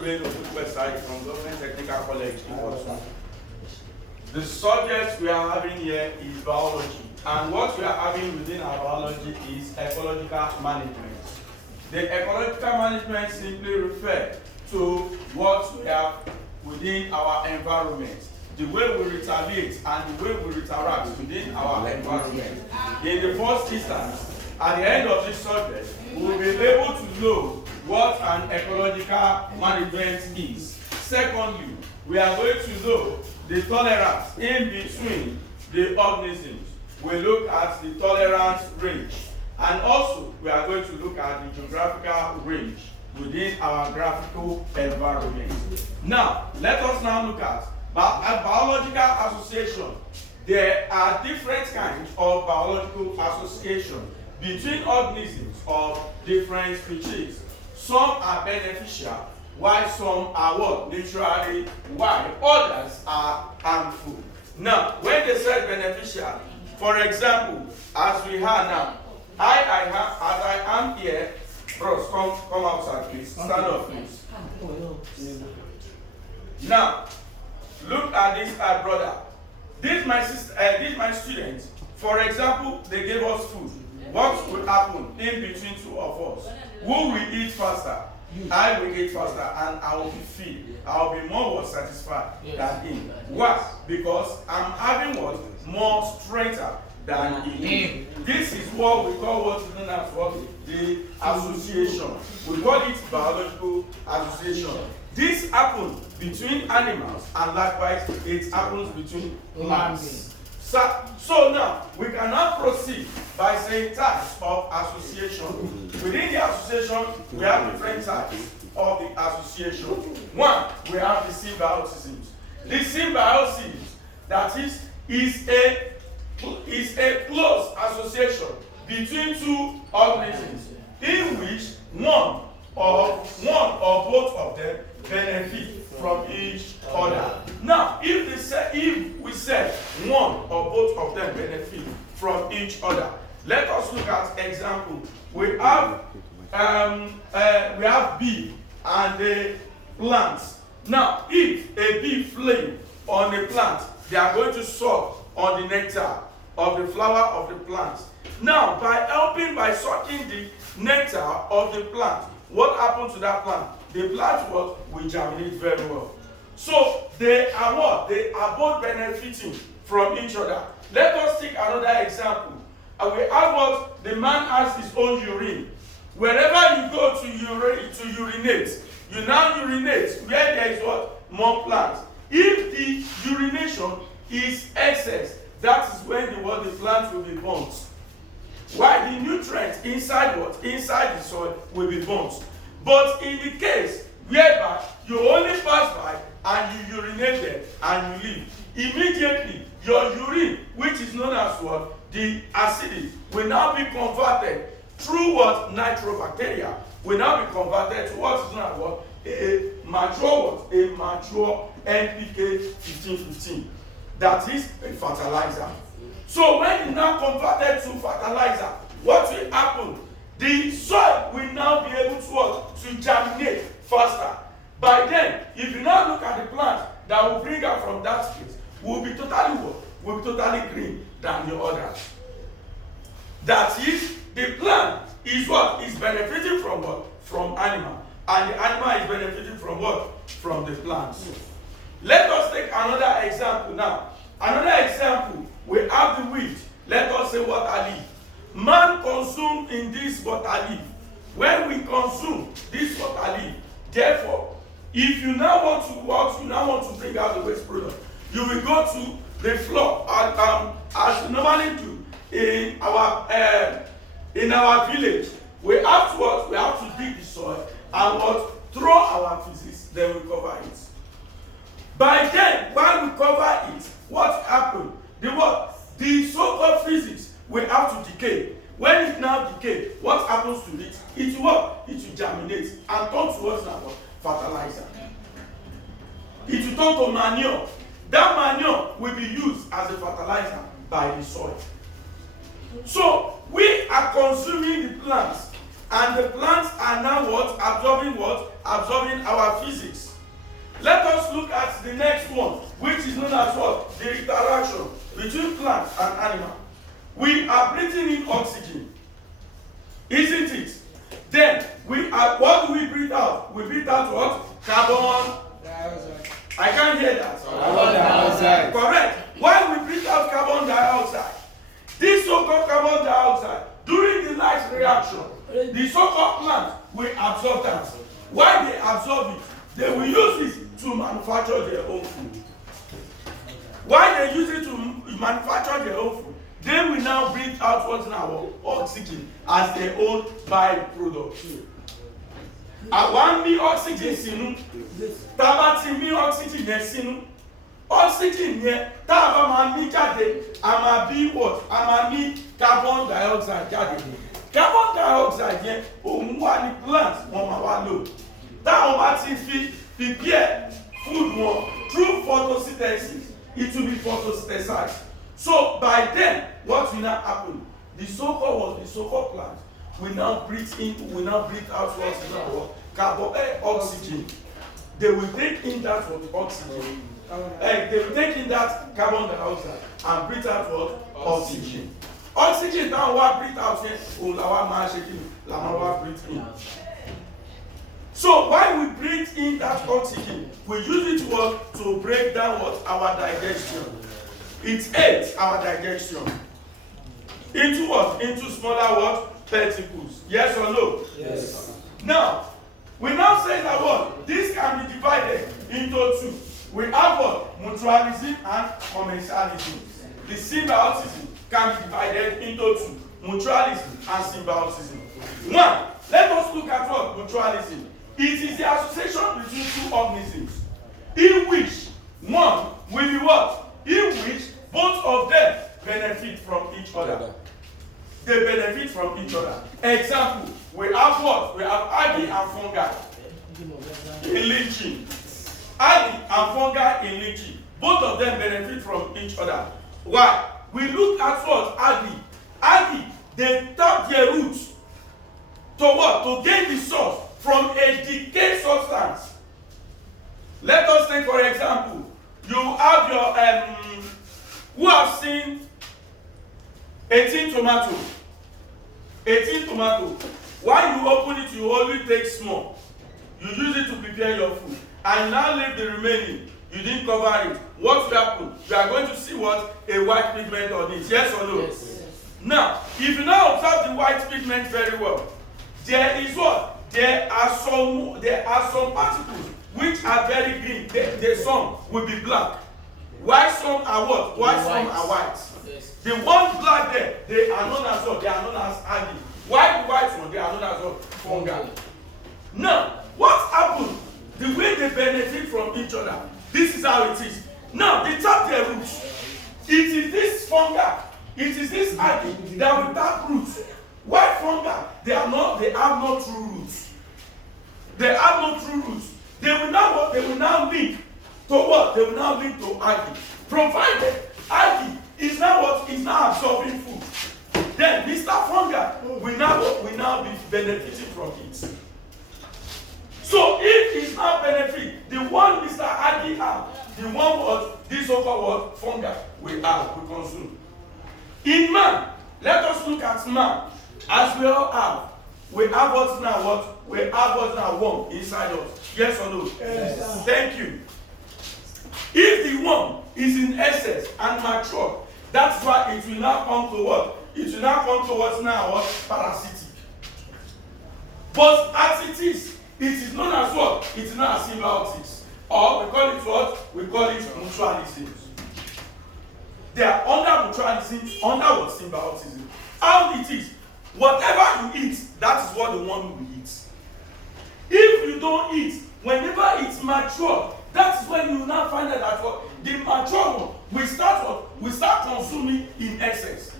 Ruben Ofukwesai from Government Technical College in Osun. The subject we are having here is biology, and what we are having within our biology is ecological management. The ecological management simply refers to what we have within our environment, the way we retaliate and the way we interact within our environment. In the first instance, at the end of this subject, we will be able to know what an ecological management is. Secondly, we are going to know the tolerance in between the organisms. We look at the tolerance range, and also we are going to look at the geographical range within our graphical environment. Now, let us now look at biological association. There are different kinds of biological association between organisms of different species. Some are beneficial, while some are what? Neutrally, while others are harmful. Now, when they say beneficial, for example, as we have now, as I am here, bros, come outside, please. Stand up, please. Now, look at this, brother. This my sister. This my student. For example, they gave us food. What will happen in between two of us? Who will eat faster? I will eat faster, and I will be filled. I will be more satisfied than him. Why? Because I'm having what? More strength than him. This is what we call what is known as what? The association. We call it biological association. This happens between animals, and likewise it happens between plants. So now we can now proceed by saying types of association. Within the association, we have different types of the association. One, we have the symbiotisms. The symbiosis, that is a close association between two organisms in which one or both of them benefit from each other. Now, if we say one or both of them benefit from each other, let us look at example. We have bee and the plants. Now, if a bee flame on a plant, they are going to suck on the nectar of the flower of the plant. Now, by sucking the nectar of the plant, what happens to that plant? The plant will germinate very well. So they are what? They are both benefiting from each other. Let us take another example. We have what? The man has his own urine. Wherever you go to urinate, you now urinate where there is what? More plants. If the urination is excess, that is when the plant will be burnt. While the nutrients inside the soil will be burnt. But in the case whereby you only pass by and you urinate there and you leave, immediately your urine, which is known as what? The acidity, will now be converted through what? Nitrobacteria, will now be converted to what is known as what? A mature NPK 1515. That is a fertilizer. So when you now convert it to fertilizer, what will happen? The soil will now be able to germinate faster. By then, if you now look at the plant that will bring out from that space, will be totally green than the others. That is, the plant is what? Is benefiting from what? From animal. And the animal is benefiting from what? From the plants. Let us take another example now. Another example, we have the wheat. Let us say water leaf. Man consumed in this water leaf. When we consume this water leaf, therefore, if you now want to bring out the waste product, you will go to the floor as we normally do in our village. We have to dig the soil and throw our feces, then we cover it. By then, while we cover it, what happened? The so-called physics will have to decay. When it now decays, what happens to it? It will germinate and turn towards fertilizer. It will turn to manure. That manure will be used as a fertilizer by the soil. So we are consuming the plants And the plants are now what? Absorbing what? Absorbing our physics. Let us look at the next one, which is known as what? The interaction between plant and animal. We are breathing in oxygen, isn't it? Then what do we breathe out? We breathe out what? Carbon dioxide. I can't hear that. Carbon dioxide. Correct. Why we breathe out carbon dioxide? This so-called carbon dioxide, during the light reaction, the so-called plant will absorb that. Why they absorb it? They will use it to manufacture their own food. Why they use it to manufacture their own food? They will now breathe out what's now oxygen as their own byproduct. Àwọn mí oxygen sínú, tá bá ti mí oxygen yẹn sínú, oxygen yẹn tá a bá máa mí jáde, a máa bí what? A máa mí carbon dioxide jáde. Carbon dioxide yẹn òun wà ní plant wọn máa wá lò. Táwọn bá ti fi prepare food wọn through photosynthesis, it will be photosynthesized. So by then, what will now happen? The so-called plant will now breathe in, will now breathe out what is now carbon oxygen. They will take in that oxygen. They will take in that carbon dioxide and breathe out what? Oxygen. Oxygen now what breathe out here, breathe in. So while we breathe in that oxygen, we use it to break down what? Our digestion. It aids our digestion. Into what? Into smaller what? Particles. Yes or no? Yes. Now, we now say that what? This can be divided into two. We have what? Mutualism and commensalism. The symbiotism can be divided into two. Mutualism and symbiotism. One, let us look at what? Mutualism. It is the association between two organisms in which one will be what? In which both of them benefit from each other. They benefit from each other. Example, we have what? We have algae and fungi in leaching. Algae and fungi in leaching. Both of them benefit from each other. Why? We look at what? Algae. Algae, they tap their roots to what? To gain the source from a decayed substance. Let us take for example, you have your who have seen 18 tomato. 18 tomato. While you open it, you only take small. You use it to prepare your food. And now leave the remaining. You didn't cover it. What will happen? You are going to see what? A white pigment on it. Yes or no? Yes. Now, if you now observe the white pigment very well, there is what? There are some particles which are very green. The some will be black. Why some are what? Why some are white? Yes. The one black there, they are known as what? They are known as algae. Why the white one? They are known as what? Fungi. Now, what happened? The way they benefit from each other. This is how it is. Now, they tap their roots. It is this fungi, it is this algae that will tap roots. Why fungi? They have no true roots. They have no true roots. They will now link to what? They will now link to algae. Provided algae is now what? Is now absorbing food. Then Mr. Fungi will now be benefiting from it. So if it's not benefit, the one Mr. Algae have, the one what this so-called what fungi we consume. In man, let us look at man. As we all have, we have what's now what? We have what's now worm inside us. Yes or no? Yes. Thank you. If the worm is in excess and mature, that's why it will now come to what? It will now come to what's now what? Parasitic. But as it is known as what? It is known as symbiotics. Or we call it what? We call it mutualism. They are under mutualism, under what? Symbiotism. How it is? Whatever you eat, that is what the one will eat. If you don't eat, whenever it's mature, that is when you now find out that what the mature one we start consuming in excess.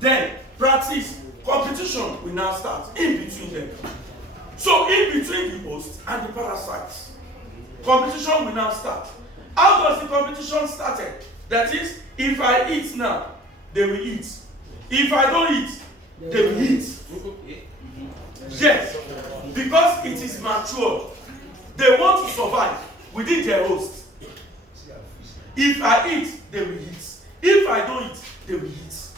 Then practice competition will now start in between them. So in between the host and the parasites, competition will now start. How does the competition start? That is, if I eat now, they will eat. If I don't eat, they will eat. Yes, because it is mature. They want to survive within their host. If I eat, they will eat. If I don't eat, they will eat.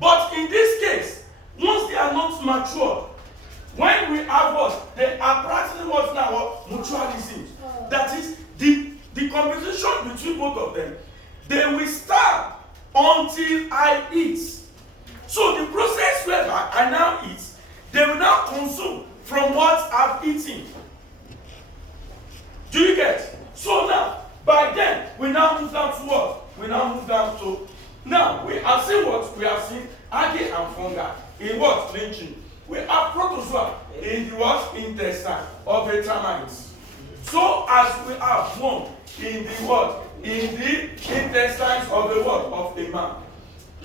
But in this case, once they are not mature, when we have what? They are practicing what's now what? Mutualism. That is the competition between both of them. They will start until I eat. So the process whereby I now eat, they will now consume from what I've eaten. Do you get? So now, by then, we now move down to what? We now move down to, now we have seen what? We have seen algae and fungi. In what? Lynching. We have protozoa in the what? Intestine of the termites. So as we have one in the what? In the intestines of the what? Of a man.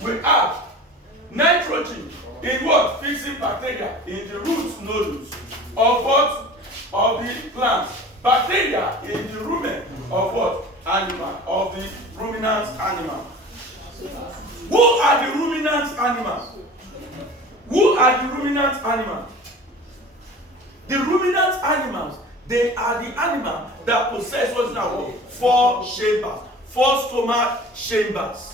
We have nitrogen in what? Fixing bacteria in the roots nodules of what? Of the plant. Bacteria in the rumen of what? Animal. Of the ruminant animal. Who are the ruminant animals? Who are the ruminant animals? The ruminant animals, they are the animals that possess what's now four chambers, four stomach chambers.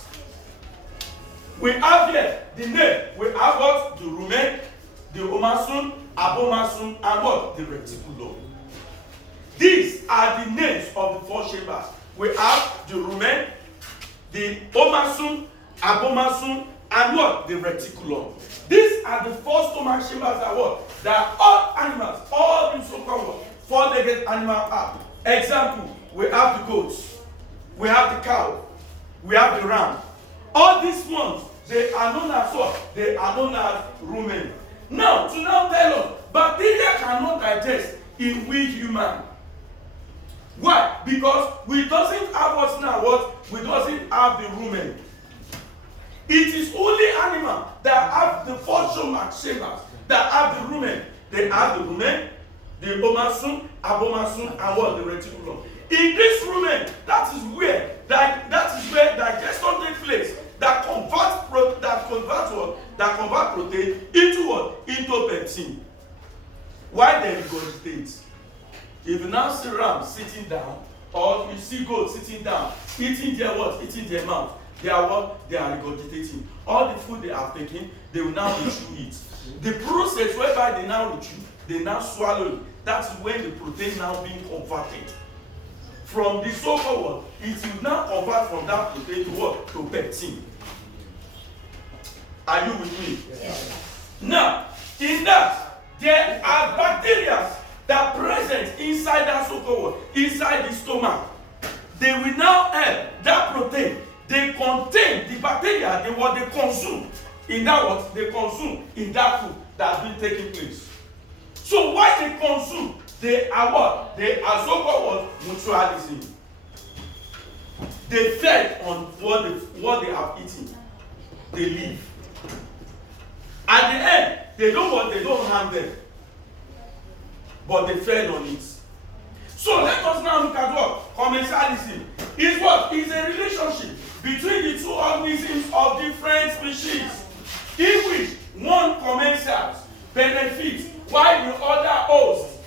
We have here the name. We have what? The rumen, the omasum, abomasum, and what? The reticulum. These are the names of the four chambers. We have the rumen, the omasum, abomasum, and what? The reticulum. These are the four stomach chambers that what? That all animals, all the so-called four-legged animals have. Example, we have the goats, we have the cow, we have the ram. All these ones, they are known as what? They are known as rumen. Now, to now tell us, bacteria cannot digest in we human. Why? Because we doesn't have what's now what? We doesn't have the rumen. It is only animals that have the four stomach chambers that have the rumen. They have the rumen, the omasum, abomasum, and what? The reticulum. In this rumen, that is where digestion takes place. That convert protein into what? Into peptine. Why they regurgitate? If you now see ram sitting down, or you see goat sitting down, eating their what? Eating their mouth. They are what? They are regurgitating. All the food they have taken, they will now chew it. The process whereby they now chew, they now swallow it. That's when the protein now being converted. From the so-called, it will now convert from that protein to what? To peptine. Are you with me? Yes. Now, in that, there are bacteria that are present inside that so-called, inside the stomach. They will now help that protein. They contain the bacteria, they consume in that what? They consume in that food that has been taking place. So why they consume? They are what? They are so-called mutualism. They fed on what they have eaten. They live. At the end, they don't harm them. But they fed on it. So let us now look at what? Commensalism. Is what? Is a relationship between the two organisms of different species, in which one commensals benefits while the other host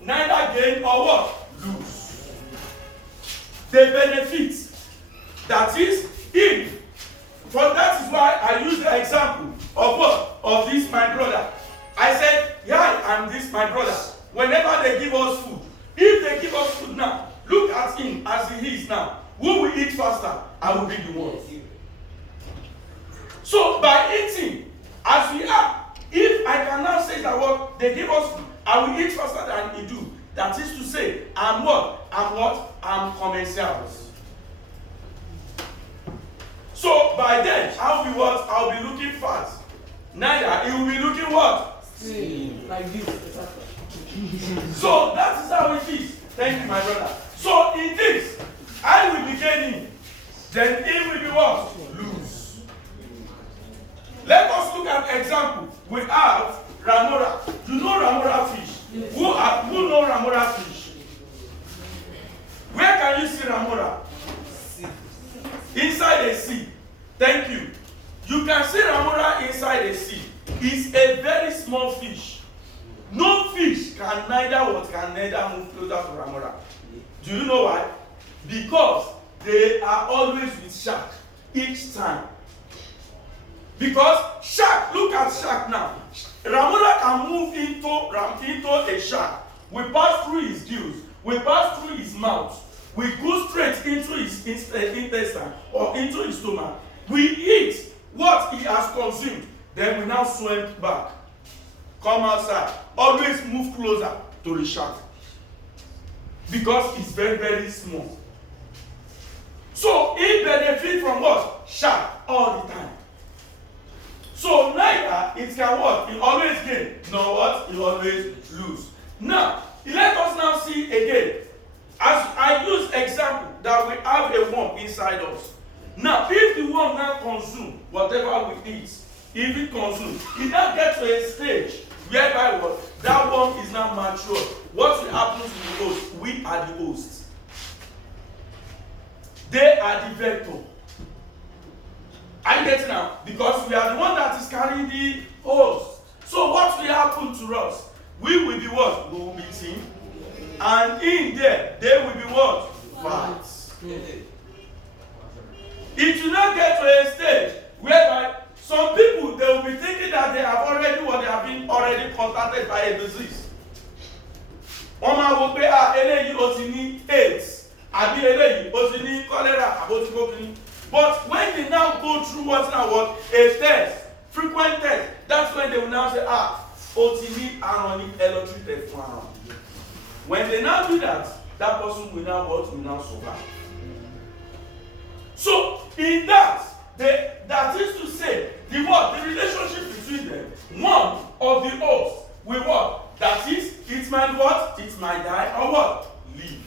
neither gain or what? Lose. They benefit. That is, that is why I use the example of what? Of this my brother. I said, yeah, I'm this my brother. Whenever they give us food, if they give us food now, look at him as he is now. Who will eat faster? I will be the one. So by eating, as we are, if I can now say that what they give us food, I will eat faster than he do. That is to say, I'm what? I'm commensals. So by then, I'll be what? I'll be looking fast. Neither, he will be looking what? Like this. So that is how it is. Thank you, my brother. So in this, I will be gaining. Then he will be what? Lose. Let us look at example. We have Ramora. You know Ramora fish? Yes. Who know Ramora fish? Where can you see Ramora? Inside a sea. Thank you. You can see Ramora inside a sea. is a very small fish. No fish can neither move closer to Ramora. Do you know why? Because they are always with shark each time. Because shark, look at shark now. Ramora can move into a shark. We pass through his gills. We pass through his mouth. We go straight into his intestine or into his stomach. We eat what he has consumed. Then we now swim back. Come outside. Always move closer to the shark. Because it's very, very small. So he benefits from what? Shark all the time. So neither it can what? It always gain, nor what? It always lose. Now, let us now see again. As I use example that we have a worm inside us. Now, if the worm now consume whatever we eat, if it consumes, it now gets to a stage whereby what? That worm is now mature. What will happen to the host? We are the host. They are the vector. I get it now? Because we are the one that is carrying the host. So what will happen to us? We will be what? We will be team. And in there, they will be what? Fat. It will not get to a stage whereby some people, they will be thinking that they have already what they have been already contacted by a disease. Ọmọ wo pé eléyìí ó ti ní AIDS, àbí eléyìí ó ti ní cholera, àbí ó ti kó kini. But when they now go through what's now what? A test, frequent test, that's when they will now say, ó ti ní àrùn ní electric test fún àrùn. When they now do that, that person will now what? Will now survive. So in that, that is to say, the relationship between them, one of the hosts will what? That is, it might what? It might die or what? Live.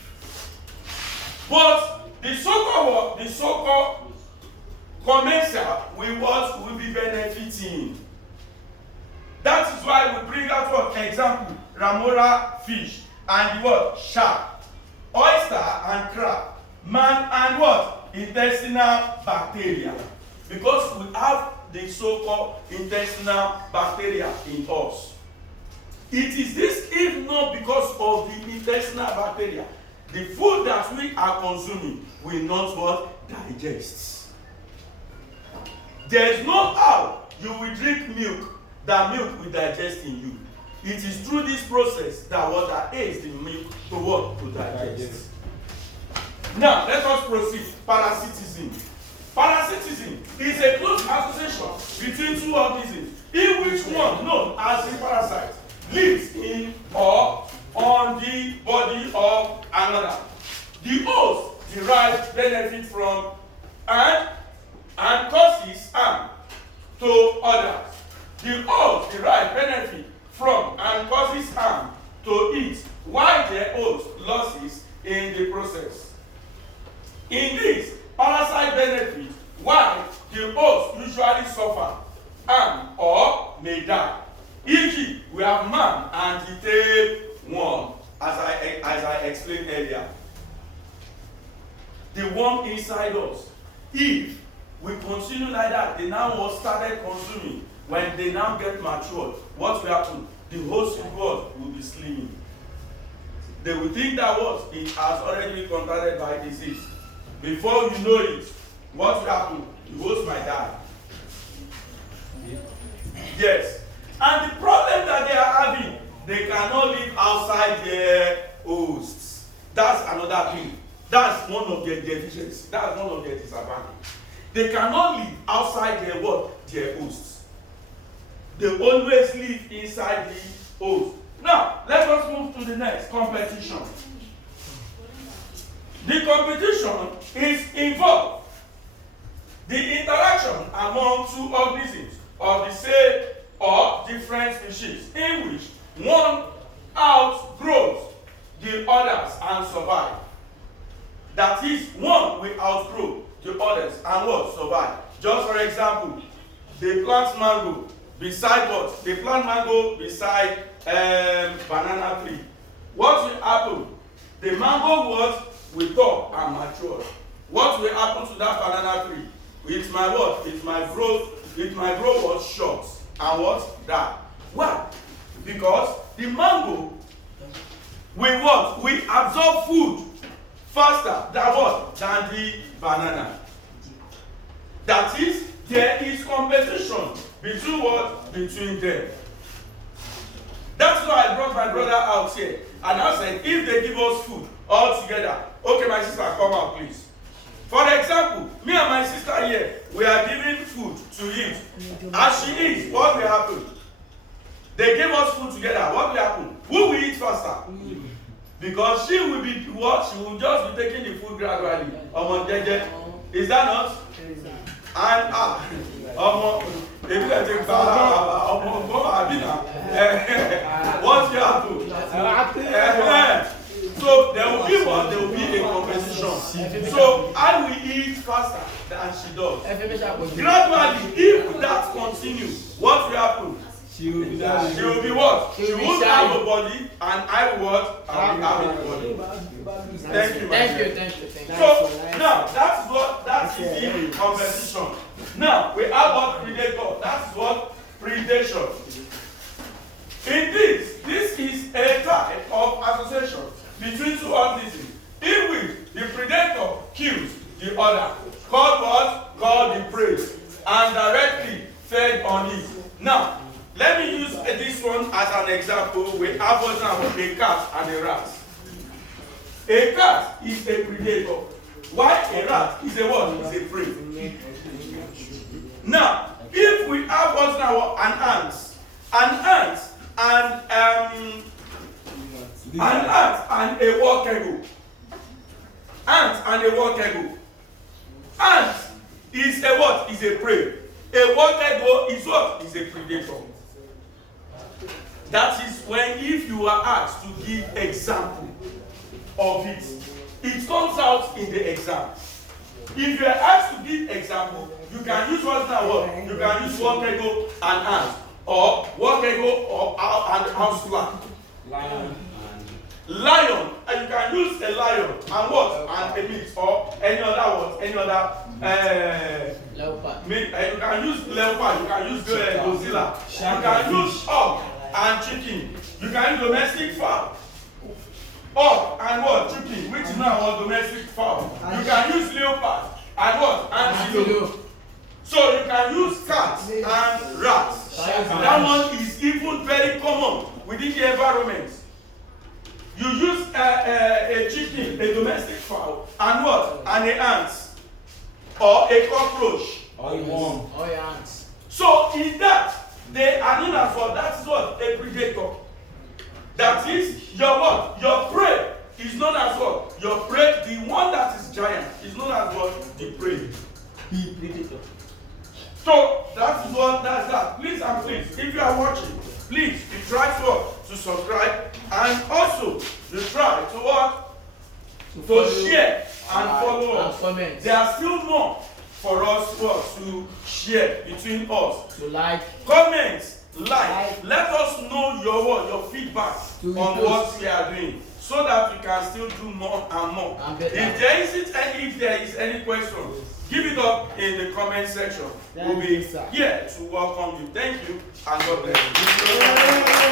But the so-called commensal will what? Will be benefiting. That is why we bring out what? Example, Ramora fish and the what? Shark, oyster and crab, man and what? Intestinal bacteria. Because we have the so-called intestinal bacteria in us. It is this, if not because of the intestinal bacteria, the food that we are consuming will not what? Digest. There is no how you will drink milk, that milk will digest in you. It is through this process that water aids the milk to what? To digest. Now, let us proceed. Parasitism. Parasitism is a close association between two organisms, in which one, known as a parasite, lives in or on the body of another. The host derives benefit from and causes harm to others. The host derives benefit from and causes harm to it, while the host loses in the process. In this, parasite benefit, while the host usually suffer harm or may die. E.g., we have man and the tapeworm, as I explained earlier. The worm inside us. If we continue like that, they now started consuming. When they now get matured, what will happen? The host will be slimming. They will think that what? It has already been contacted by disease. Before you know it, what will happen? The host might die. Yes. And the problem that they are having, they cannot live outside their hosts. That's another thing. That's one of their deficiencies. That's one of their disadvantages. They cannot live outside their what? Their hosts. They always live inside the host. Now, let us move to the next, competition. The competition is involved. The interaction among two organisms of the same or different species, in which one outgrows the others and survive. That is, one will outgrow the others and what? Survive. Just for example, they plant mango beside what? They plant mango beside banana tree. What will happen? The mango will top and mature. What will happen to that banana tree? It might what? It might grow what? Short and what? Die. Why? Because the mango will what? Will absorb food faster than what? Than the banana. That is, there is competition between what? Between them. That's why I brought my brother out here. And I said, if they give us food all together, okay, my sister, come out, please. For example, me and my sister here, we are giving food to eat. As she eats, what will happen? They gave us food together. What will happen? Who will eat faster? Because she will be what? She will just be taking the food gradually. Is that not? And if you take what you happen? So there will be what? There will be a competition. So I will eat faster than she does. Gradually, if that continues, what will happen? She will be what? She won't have a body, and I will what? I will have a body. Thank you, thank you. So now that is the competition. Now we have what? Predator. That's what? Predation. Indeed, this is a type of association between two organisms in which the predator kills the other, called what? Called the prey, and directly fed on it. Now, let me use this one as an example. We have what now? A cat and a rat. A cat is a predator. Why a rat is a what? Is a prey. Now, if we have what now? An ant and a walker go. Ant and a walker go. Ant is a what? Is a prey. A walker go is what? Is a predator. That is when, if you are asked to give example of it, it comes out in the exam. If you are asked to give example, you can use what's that word? You can use walker go and ant, or walker go or and house plant. Lion, and you can use a lion and what? And a meat, or any other what? Any other leopard. You can use leopard, you can use Godzilla, you can use hog and chicken, you can use domestic fowl. Hog and what? Chicken, which is now what? Domestic fowl. You can use leopard and what? Antelope. So you can use cats and rats. That one is even very common within the environment. You use a chicken, a domestic fowl, and what? And an ant, or a cockroach, or a worm, or an ant. So in that, they are known as what? That's what? A predator. That is your what? Your prey is known as what? Your prey, the one that is giant, is known as what? The prey. The predator. So that is what that's that. Please and please, if you are watching, please you try to subscribe, and also you try to what? To share and follow us. There are still more for us to share between us. To like, comments, like. Let us know your feedback on what we are doing, so that we can still do more and more. If there is any question, give it up in the comment section. We'll be here to welcome you. Thank you, and God bless you.